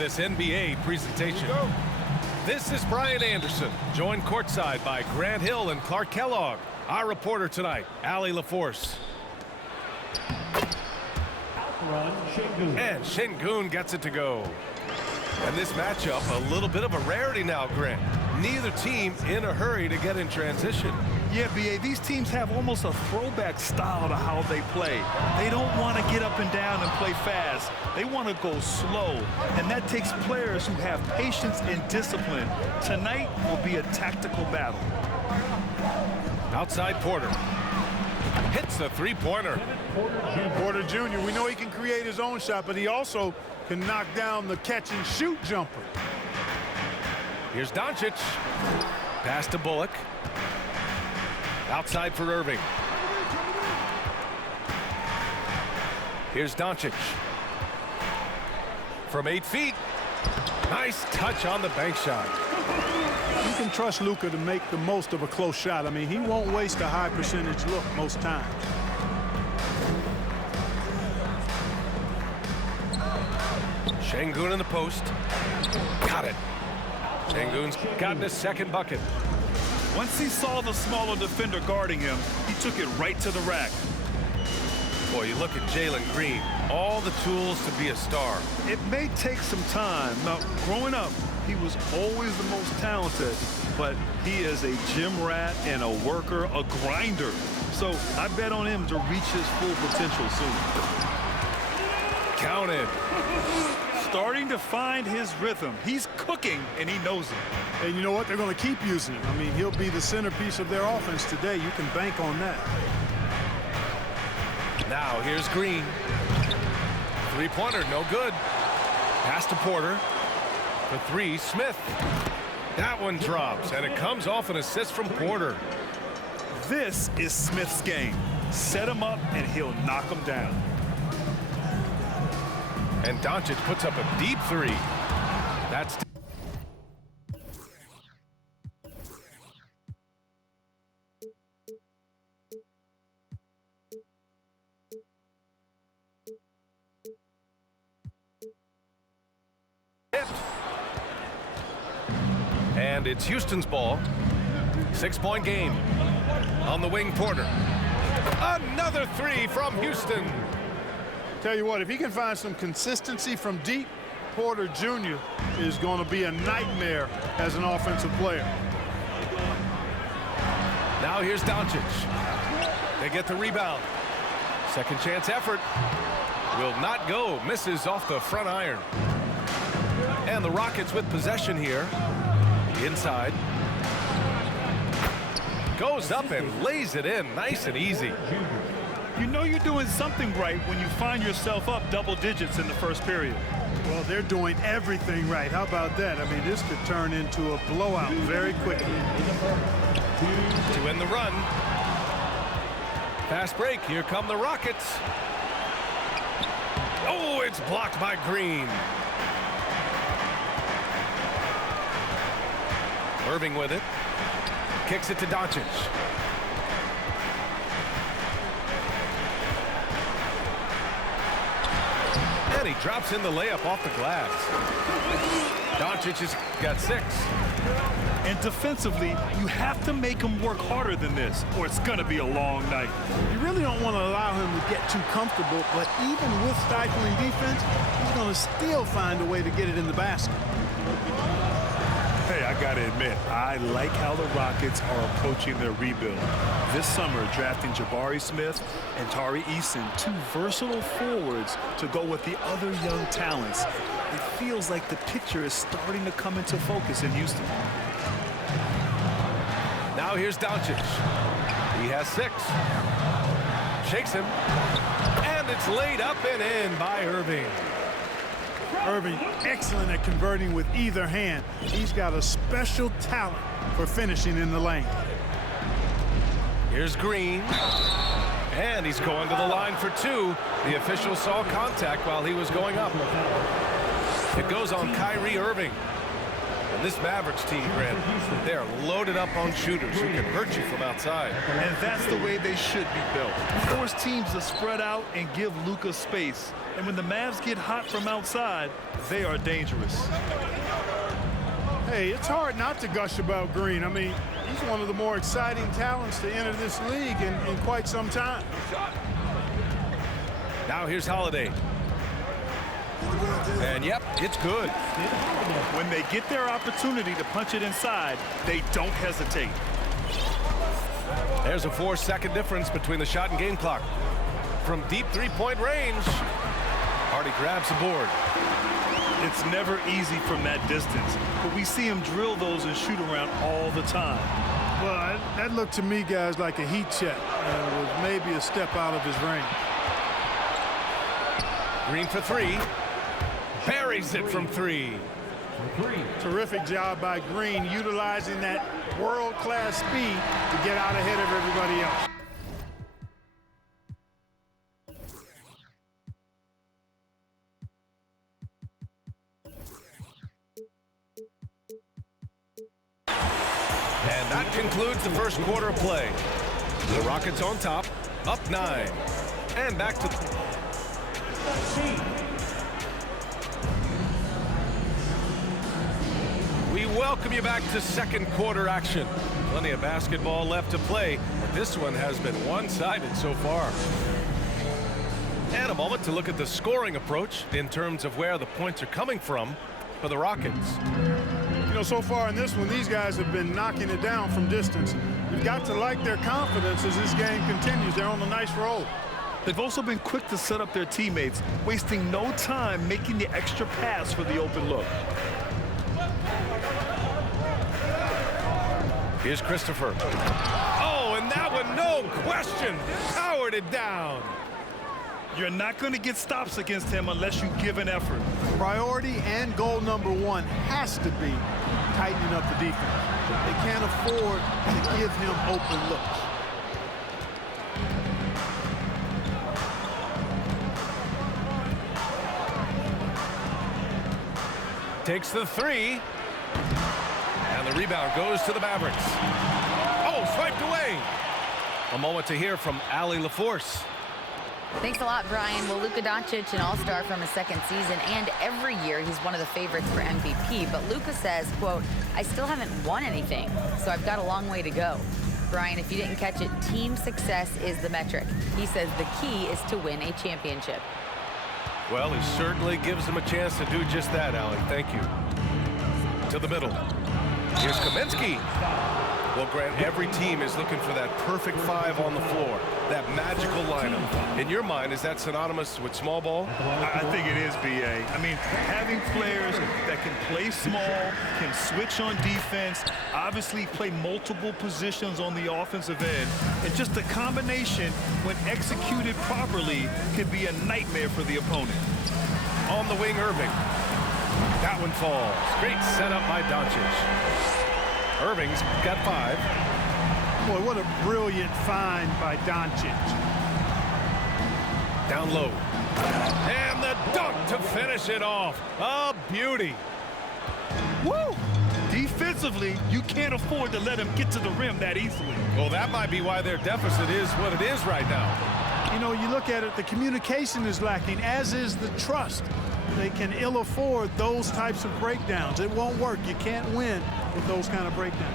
this NBA presentation. This is Brian Anderson, joined courtside by Grant Hill and Clark Kellogg. Our reporter tonight, Allie LaForce. And Şengün gets it to go. And this matchup, a little bit of a rarity now, Grant. Neither team in a hurry to get in transition. Yeah, B.A., these teams have almost a throwback style to how they play. They don't want to get up and down and play fast. They want to go slow, and that takes players who have patience and discipline. Tonight will be a tactical battle. Outside Porter. Hits the three-pointer. Porter Jr., we know he can create his own shot, but he also can knock down the catch-and-shoot jumper. Here's Doncic. Pass to Bullock. Outside for Irving. Here's Doncic. From 8 feet. Nice touch on the bank shot. You can trust Luka to make the most of a close shot. I mean, he won't waste a high percentage look most times. Şengün in the post. Got it. Şengün's gotten his second bucket. Once he saw the smaller defender guarding him, he took it right to the rack. Boy, you look at Jalen Green, all the tools to be a star. It may take some time. Now, growing up, he was always the most talented, but he is a gym rat and a worker, a grinder. So I bet on him to reach his full potential soon. Counted. Starting to find his rhythm. He's cooking, and he knows it. And you know what? They're going to keep using him. I mean, he'll be the centerpiece of their offense today. You can bank on that. Now, here's Green. Three-pointer, no good. Pass to Porter. For three, Smith. That one drops, and it comes off an assist from Porter. This is Smith's game. Set him up, and he'll knock him down. And Doncic puts up a deep three. That's and it's Houston's ball. 6-point game. On the wing, Porter. Another three from Houston. Tell you what, if he can find some consistency from deep, Porter Jr. is going to be a nightmare as an offensive player. Now here's Doncic. They get the rebound. Second chance effort. Will not go. Misses off the front iron. And the Rockets with possession here. Inside. Goes up and lays it in. Nice and easy. You know you're doing something right when you find yourself up double digits in the first period. Well, they're doing everything right. How about that? I mean, this could turn into a blowout very quickly. To end the run. Fast break. Here come the Rockets. Oh, it's blocked by Green. Irving with it. Kicks it to Doncic. And he drops in the layup off the glass. Doncic has got 6. And defensively, you have to make him work harder than this, or it's going to be a long night. You really don't want to allow him to get too comfortable, but even with stifling defense, he's going to still find a way to get it in the basket. Hey, I got to admit, I like how the Rockets are approaching their rebuild. This summer, drafting Jabari Smith and Tari Eason, 2 versatile forwards to go with the other young talents. It feels like the picture is starting to come into focus in Houston. Now here's Doncic. He has 6. Shakes him. And it's laid up and in by Irving. Irving, excellent at converting with either hand. He's got a special talent for finishing in the lane. Here's Green. And he's going to the line for 2. The official saw contact while he was going up. It goes on Kyrie Irving. And this Mavericks team, Grant, they are loaded up on shooters who can hurt you from outside. And that's the way they should be built. Force teams to spread out and give Luka space. And when the Mavs get hot from outside, they are dangerous. Hey, it's hard not to gush about Green. I mean, he's one of the more exciting talents to enter this league in quite some time. Now here's Holiday. And yep, it's good. When they get their opportunity to punch it inside, they don't hesitate. There's a 4-second difference between the shot and game clock. From deep three-point range, Hardy grabs the board. It's never easy from that distance, but we see him drill those and shoot around all the time. Well, that looked to me, guys, like a heat check. It was maybe a step out of his range. Green for three. Buries it from three. Terrific job by Green, utilizing that world-class speed to get out ahead of everybody else. And that concludes the first quarter of play. The Rockets on top, up 9. And back to... We welcome you back to second quarter action. Plenty of basketball left to play, but this one has been one-sided so far. And a moment to look at the scoring approach in terms of where the points are coming from for the Rockets. You know, so far in this one, these guys have been knocking it down from distance. You've got to like their confidence as this game continues. They're on a nice roll. They've also been quick to set up their teammates, wasting no time making the extra pass for the open look. Here's Christopher. Oh, and that one, no question, powered it down. You're not going to get stops against him unless you give an effort. Priority and goal number one has to be tightening up the defense. They can't afford to give him open looks. Takes the three. And the rebound goes to the Mavericks. Oh, swiped away. A moment to hear from Allie LaForce. Thanks a lot, Brian. Well, Luka Doncic, an all-star from his second season, and every year he's one of the favorites for MVP. But Luka says, quote, I still haven't won anything, so I've got a long way to go. Brian, if you didn't catch it, team success is the metric. He says the key is to win a championship. Well, he certainly gives them a chance to do just that, Allie. Thank you. To the middle. Here's Kaminsky. Well, Grant, every team is looking for that perfect five on the floor, that magical lineup. In your mind, is that synonymous with small ball? I think it is, B.A. I mean, having players that can play small, can switch on defense, obviously play multiple positions on the offensive end, and just a combination, when executed properly, can be a nightmare for the opponent. On the wing, Irving. That one falls. Great setup by Doncic. Irving's got 5. Boy, what a brilliant find by Doncic. Down low. And the dunk to finish it off. A beauty. Woo! Defensively, you can't afford to let him get to the rim that easily. Well, that might be why their deficit is what it is right now. You know, you look at it, the communication is lacking, as is the trust. They can ill afford those types of breakdowns. It won't work. You can't win with those kind of breakdowns.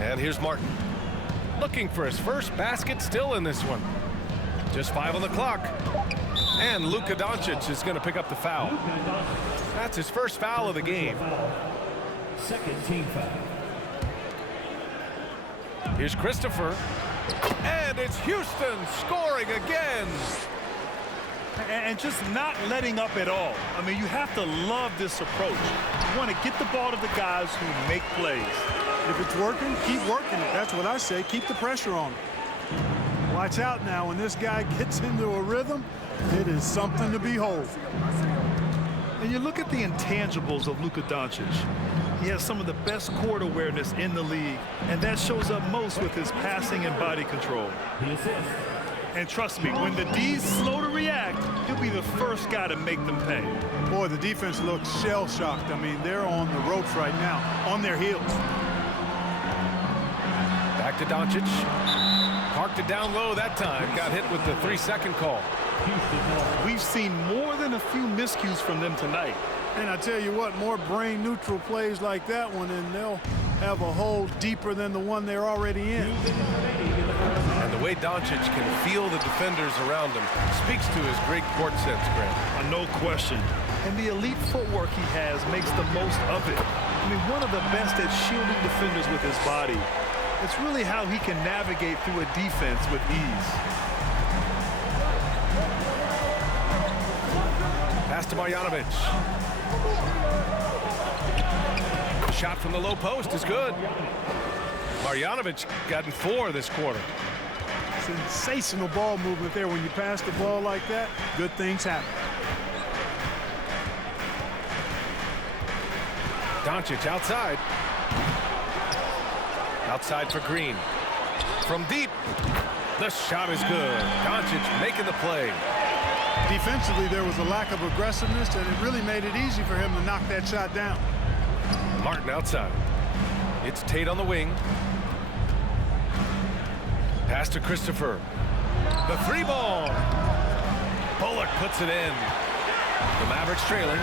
And here's Martin. Looking for his first basket, still in this one. Just 5 on the clock. And Luka Doncic is going to pick up the foul. That's his first foul of the game. Second team foul. Here's Christopher. And it's Houston scoring again. And just not letting up at all. I mean, you have to love this approach. You want to get the ball to the guys who make plays. If it's working, keep working it. That's what I say. Keep the pressure on him. Watch out now. When this guy gets into a rhythm, it is something to behold. And you look at the intangibles of Luka Doncic. He has some of the best court awareness in the league, and that shows up most with his passing and body control. And trust me, when the D's slow to react, he'll he'll be the first guy to make them pay. Boy, the defense looks shell-shocked. I mean, they're on the ropes right now, on their heels. Back to Doncic. Parked it down low that time. Got hit with the 3-second call. We've seen more than a few miscues from them tonight. And I tell you what, more brain-neutral plays like that one, and they'll have a hole deeper than the one they're already in. And the way Doncic can feel the defenders around him speaks to his great court sense, Grant. No question. And the elite footwork he has makes the most of it. I mean, one of the best at shielding defenders with his body. It's really how he can navigate through a defense with ease. Pass to Marjanovic. Shot from the low post is good. Marjanovic gotten 4 this quarter. Sensational ball movement there. When you pass the ball like that, good things happen. Doncic outside. Outside for Green. From deep. The shot is good. Doncic making the play. Defensively, there was a lack of aggressiveness, and it really made it easy for him to knock that shot down. Martin outside. It's Tate on the wing. Pass to Christopher. The 3 ball. Bullock puts it in. The Mavericks trailing.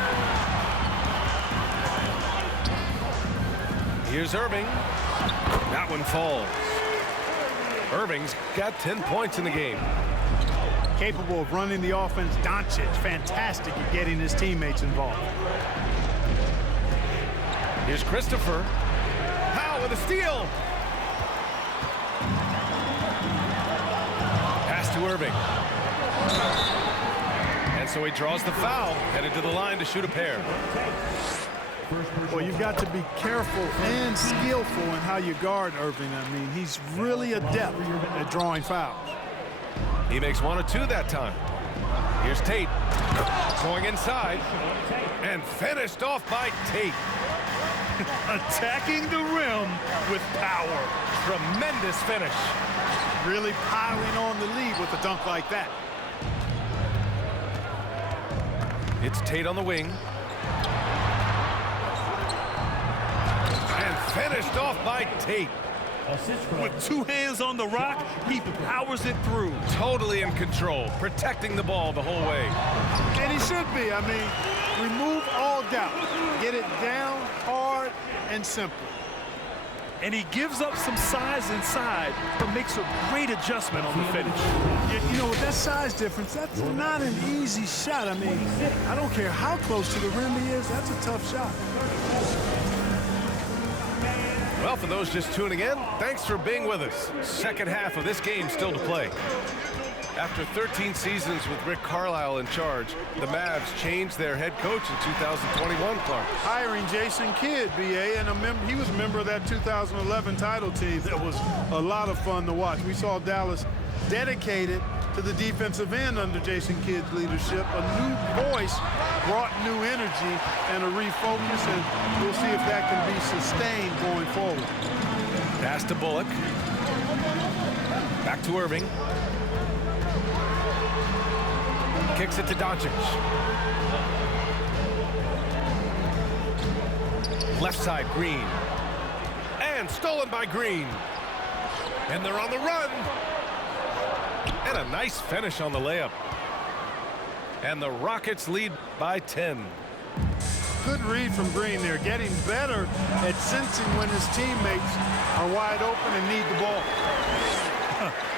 Here's Irving. That one falls. Irving's got 10 points in the game. Capable of running the offense. Doncic, fantastic at getting his teammates involved. Here's Christopher. Powell with a steal. Pass to Irving. And so he draws the foul, headed to the line to shoot a pair. Well, you've got to be careful and skillful in how you guard Irving. I mean, he's really adept at drawing fouls. He makes 1 or 2 that time. Here's Tate. Going inside. And finished off by Tate. Attacking the rim with power. Tremendous finish. Really piling on the lead with a dunk like that. It's Tate on the wing. And finished off by Tate. With 2 hands on the rock, he powers it through. Totally in control, protecting the ball the whole way. And he should be. I mean, remove all doubt. Get it down hard and simple. And he gives up some size inside, but makes a great adjustment on the finish. You know, with that size difference, that's not an easy shot. I mean, I don't care how close to the rim he is, that's a tough shot. Well, for those just tuning in, thanks for being with us. Second half of this game still to play. After 13 seasons with Rick Carlisle in charge, the Mavs changed their head coach in 2021, Clark. Hiring Jason Kidd, BA, and he was a member of that 2011 title team. That was a lot of fun to watch. We saw Dallas dedicated to the defensive end under Jason Kidd's leadership. A new voice brought new energy and a refocus, and we'll see if that can be sustained going forward. Pass to Bullock. Back to Irving. Kicks it to Doncic. Left side, Green. And stolen by Green. And they're on the run. And a nice finish on the layup. And the Rockets lead by 10. Good read from Green there, getting better at sensing when his teammates are wide open and need the ball.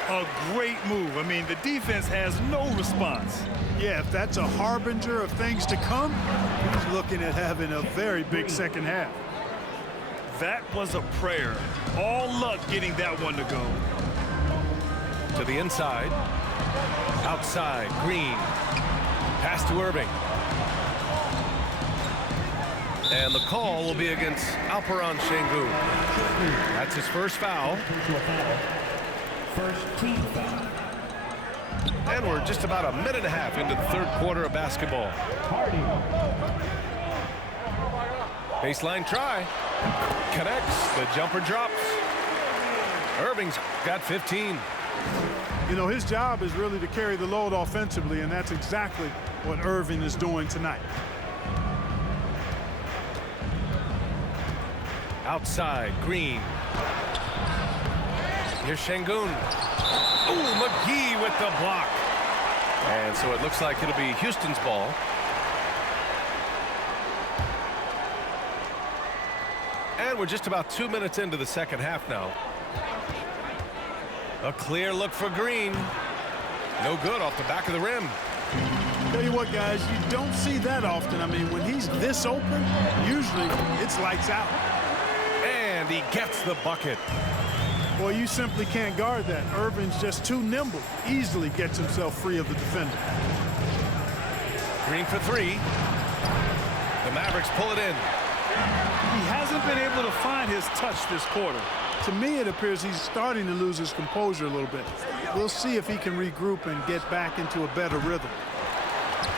A great move. I mean, the defense has no response. Yeah, if that's a harbinger of things to come, he's looking at having a very big second half. That was a prayer. All luck getting that one to go. To the inside. Outside, Green. Pass to Irving. And the call will be against Alperen Sengun. That's his first foul. First team foul. And we're just about a minute and a half into the third quarter of basketball. Baseline try. Connects. The jumper drops. Irving's got 15. You know, his job is really to carry the load offensively, and that's exactly what Irving is doing tonight. Outside, Green. Here's Şengün. Ooh, McGee with the block. And so it looks like it'll be Houston's ball. And we're just about 2 minutes into the second half now. A clear look for Green. No good off the back of the rim. Tell you what, guys, you don't see that often. I mean, when he's this open, usually it's lights out. And he gets the bucket. Boy, you simply can't guard that. Irving's just too nimble. Easily gets himself free of the defender. Green for three. The Mavericks pull it in. He hasn't been able to find his touch this quarter. To me, it appears he's starting to lose his composure a little bit. We'll see if he can regroup and get back into a better rhythm.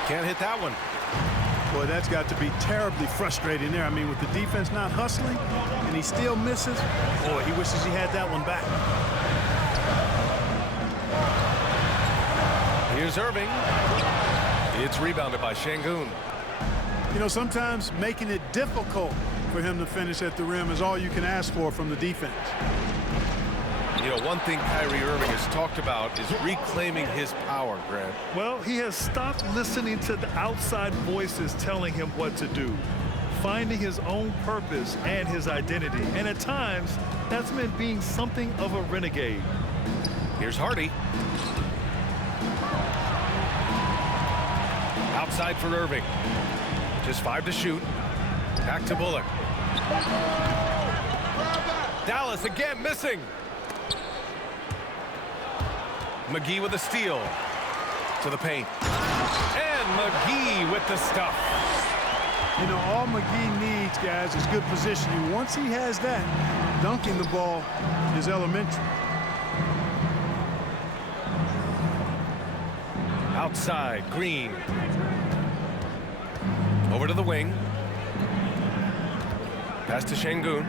Can't hit that one. Boy, that's got to be terribly frustrating there. I mean, with the defense not hustling and he still misses, boy, he wishes he had that one back. Here's Irving. It's rebounded by Şengün. You know, sometimes making it difficult for him to finish at the rim is all you can ask for from the defense. You know, one thing Kyrie Irving has talked about is reclaiming his power, Grant. Well, he has stopped listening to the outside voices telling him what to do, finding his own purpose and his identity. And at times, that's meant being something of a renegade. Here's Hardy. Outside for Irving. Just 5 to shoot. Back to Bullock. Dallas again missing. McGee with a steal to the paint. And McGee with the stuff. You know, all McGee needs, guys, is good positioning. Once he has that, dunking the ball is elementary. Outside, Green. Over to the wing. Pass to Şengün.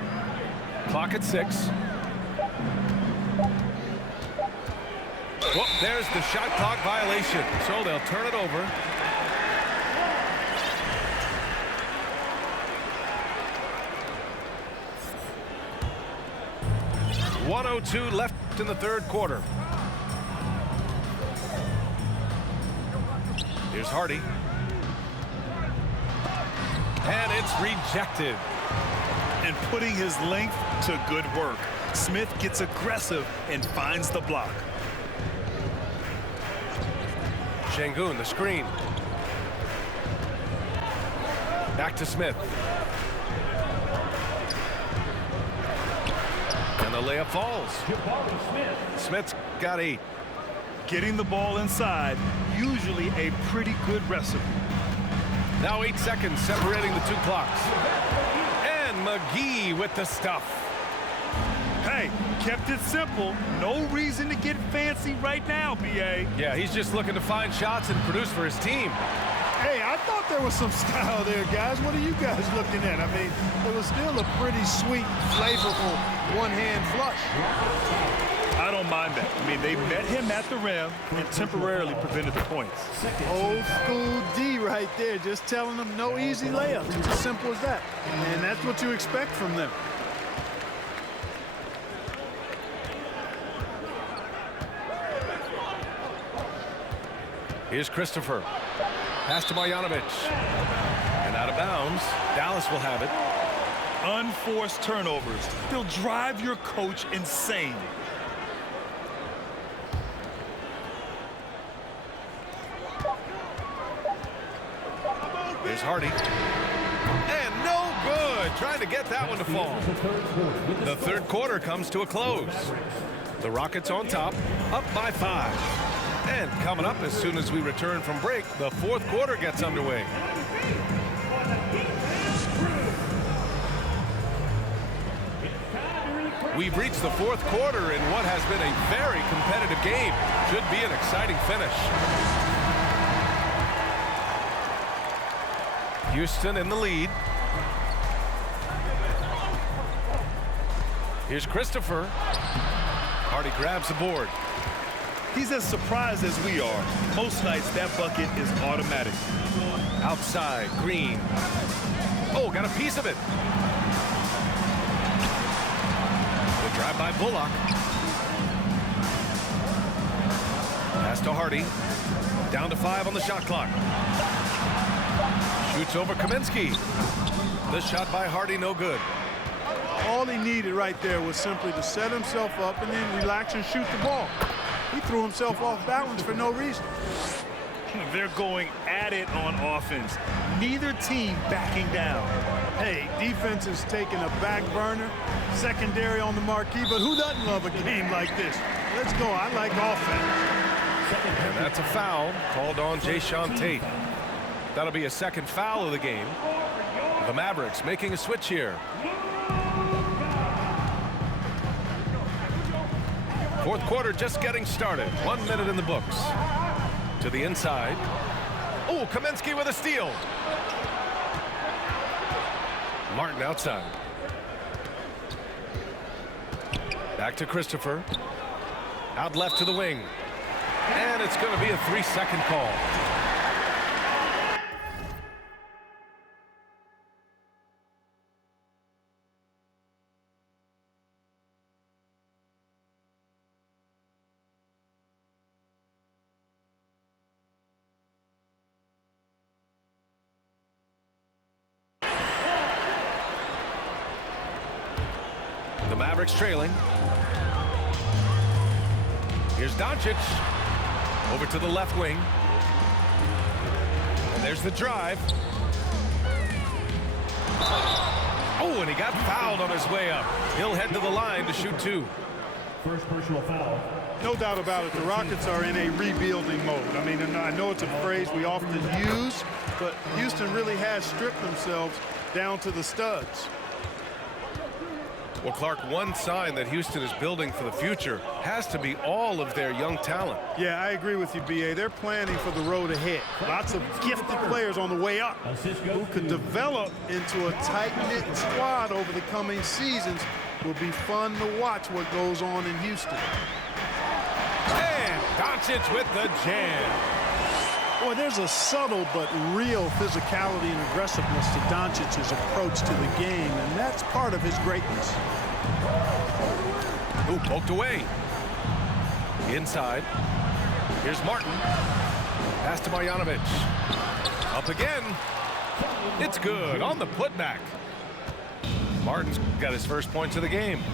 Clock at 6. Well, there's the shot clock violation, so they'll turn it over. .102 left in the third quarter. Here's Hardy. And it's rejected. And putting his length to good work. Smith gets aggressive and finds the block. Şengün, the screen. Back to Smith. And the layup falls. Smith's got 8. Getting the ball inside, usually a pretty good recipe. Now 8 seconds separating the 2 clocks. And McGee with the stuff. Hey, kept it simple. No reason to get fancy right now, B.A. Yeah, he's just looking to find shots and produce for his team. Hey, I thought there was some style there, guys. What are you guys looking at? I mean, it was still a pretty sweet, flavorful one-hand flush. I don't mind that. I mean, they met him at the rim and temporarily prevented the points. Old school D right there, just telling them no easy layups. It's as simple as that. And that's what you expect from them. Here's Christopher. Pass to Marjanovic. And out of bounds. Dallas will have it. Unforced turnovers. They'll drive your coach insane. Here's Hardy. And no good. Trying to get that one to fall. The third quarter comes to a close. The Rockets on top, up by 5. And coming up as soon as we return from break, the fourth quarter gets underway. We've reached the fourth quarter in what has been a very competitive game. Should be an exciting finish. Houston in the lead. Here's Christopher. Hardy grabs the board. He's as surprised as we are. Most nights, that bucket is automatic. Outside, Green. Oh, got a piece of it. The drive by Bullock. Pass to Hardy. Down to 5 on the shot clock. Shoots over Kaminsky. The shot by Hardy, no good. All he needed right there was simply to set himself up and then relax and shoot the ball. He threw himself off balance for no reason. They're going at it on offense. Neither team backing down. Hey, defense is taking a back burner, secondary on the marquee, but who doesn't love a game like this? Let's go. I like offense. And that's a foul called on Jayshawn Tate. That'll be a second foul of the game. The Mavericks making a switch here. Fourth quarter just getting started. 1 minute in the books. To the inside. Oh, Kaminsky with a steal. Martin outside. Back to Christopher. Out left to the wing. And it's going to be a 3-second call. The Mavericks trailing. Here's Doncic. Over to the left wing. And there's the drive. Oh, and he got fouled on his way up. He'll head to the line to shoot 2. First personal foul. No doubt about it, the Rockets are in a rebuilding mode. I mean, I know it's a phrase we often use, but Houston really has stripped themselves down to the studs. Well, Clark, one sign that Houston is building for the future has to be all of their young talent. Yeah, I agree with you, B.A. They're planning for the road ahead. Lots of gifted players on the way up who can develop into a tight-knit squad over the coming seasons. Will be fun to watch what goes on in Houston. And Doncic with the jam. Boy, there's a subtle but real physicality and aggressiveness to Doncic's approach to the game, and that's part of his greatness. Ooh, poked away. Inside. Here's Martin. Pass to Marjanovic. Up again. It's good on the putback. Martin's got his first points of the game.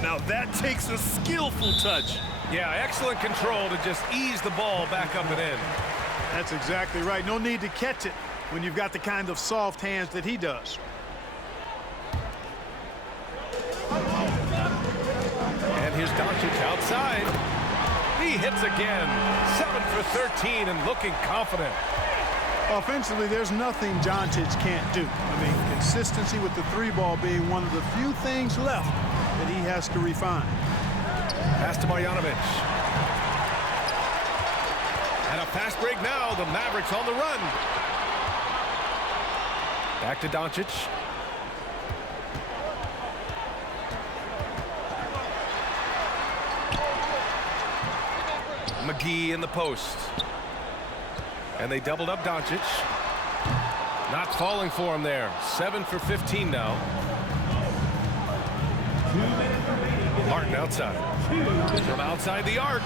Now that takes a skillful touch. Yeah, excellent control to just ease the ball back up and in. That's exactly right. No need to catch it when you've got the kind of soft hands that he does. And here's Doncic outside. He hits again. 7 for 13 and looking confident. Offensively, there's nothing Doncic can't do. I mean, consistency with the 3-ball being one of the few things left that he has to refine. Pass to Marjanovic. And a fast break now. The Mavericks on the run. Back to Doncic. McGee in the post. And they doubled up Doncic. Not falling for him there. 7 for 15 now. Martin outside. From outside the arc.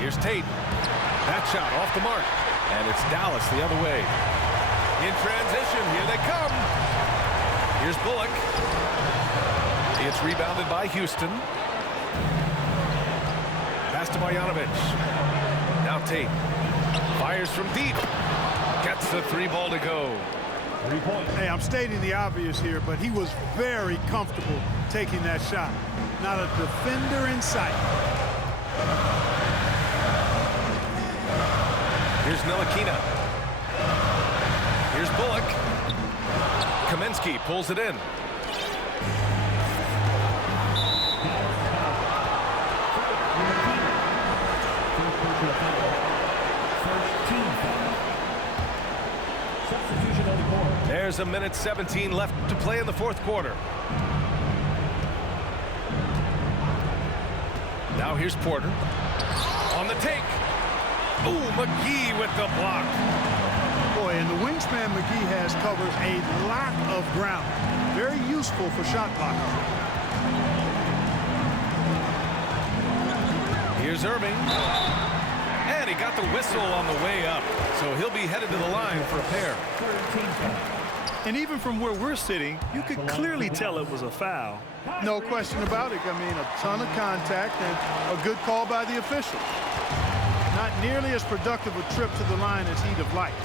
Here's Tate. That shot off the mark. And it's Dallas the other way. In transition, here they come. Here's Bullock. It's rebounded by Houston. Pass to Marjanovic. Now Tate. Fires from deep. Gets the 3-ball to go. 3 points. Hey, I'm stating the obvious here, but he was very comfortable taking that shot. Not a defender in sight. Here's Ntilikina. Here's Bullock. Kaminsky pulls it in. There's a minute 17 left to play in the fourth quarter. Now here's Porter. On the take. Ooh, McGee with the block. Boy, and the wingspan McGee has covers a lot of ground. Very useful for shot blockers. Here's Irving. And he got the whistle on the way up. So he'll be headed to the line for a pair. And even from where we're sitting, you could clearly tell it was a foul. No question about it. I mean, a ton of contact and a good call by the officials. Not nearly as productive a trip to the line as he'd have liked.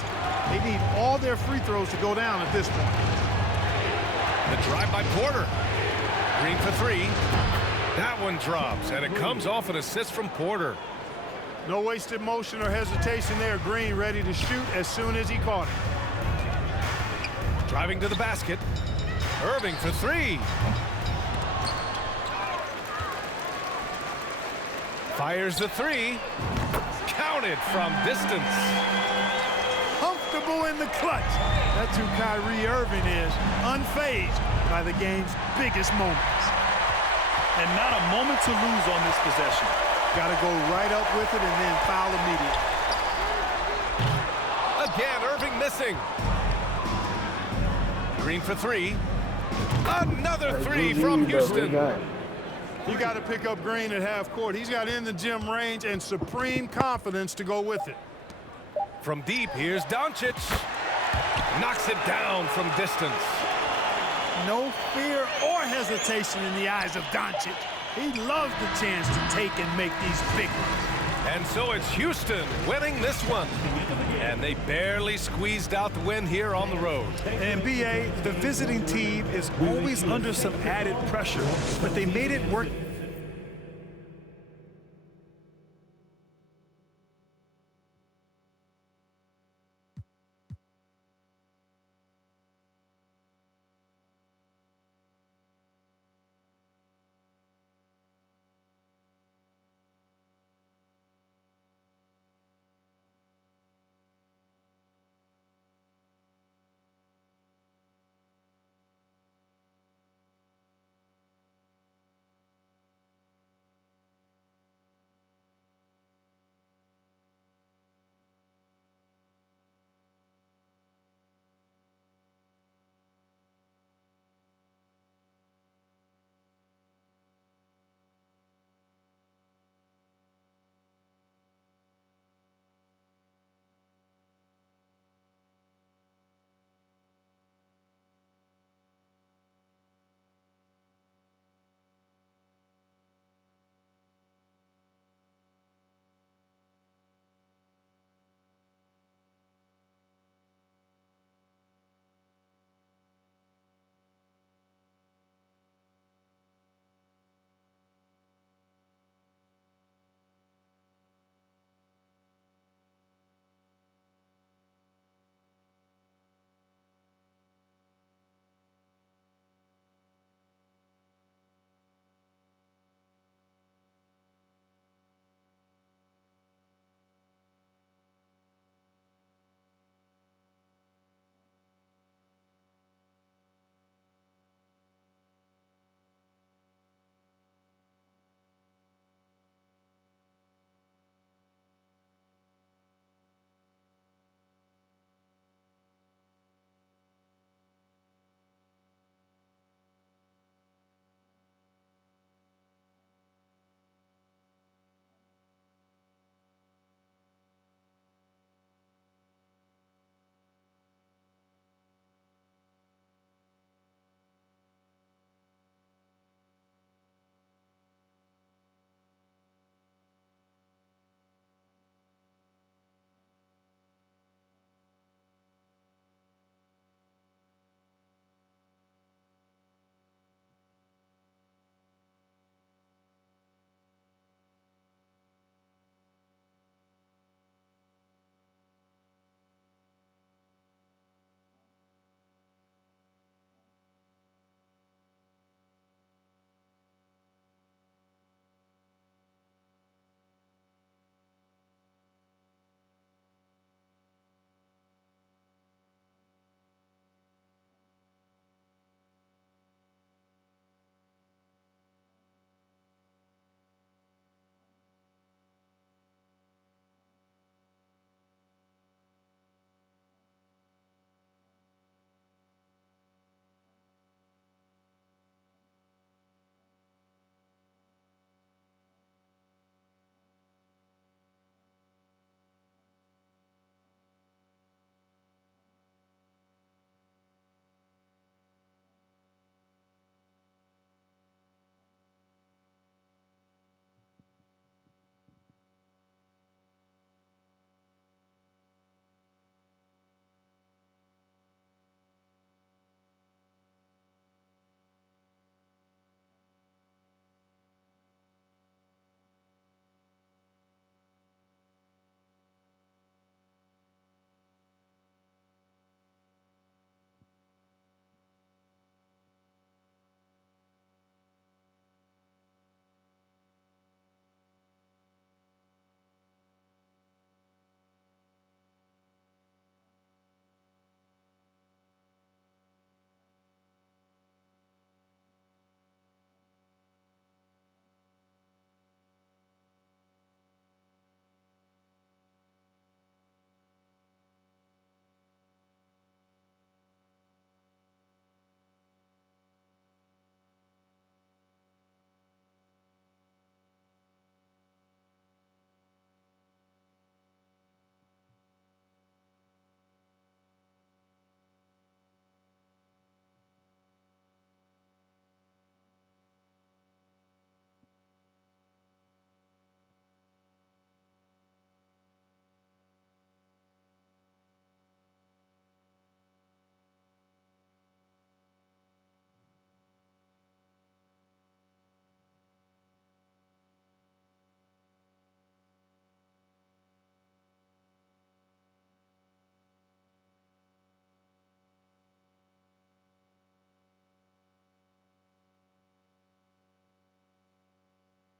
They need all their free throws to go down at this point. The drive by Porter. Green for three. That one drops, and it comes off an assist from Porter. No wasted motion or hesitation there. Green ready to shoot as soon as he caught it. Driving to the basket. Irving for three. Fires the three. Counted from distance. Comfortable in the clutch. That's who Kyrie Irving is. Unfazed by the game's biggest moments. And not a moment to lose on this possession. Got to go right up with it and then foul immediately. Again, Irving missing. Green for three. Another three from Houston. You got to pick up Green at half court. He's got in the gym range and supreme confidence to go with it. From deep, here's Doncic. Knocks it down from distance. No fear or hesitation in the eyes of Doncic. He loves the chance to take and make these big ones. And so it's Houston winning this one. And they barely squeezed out the win here on the road. And BA, the visiting team is always under some added pressure, but they made it work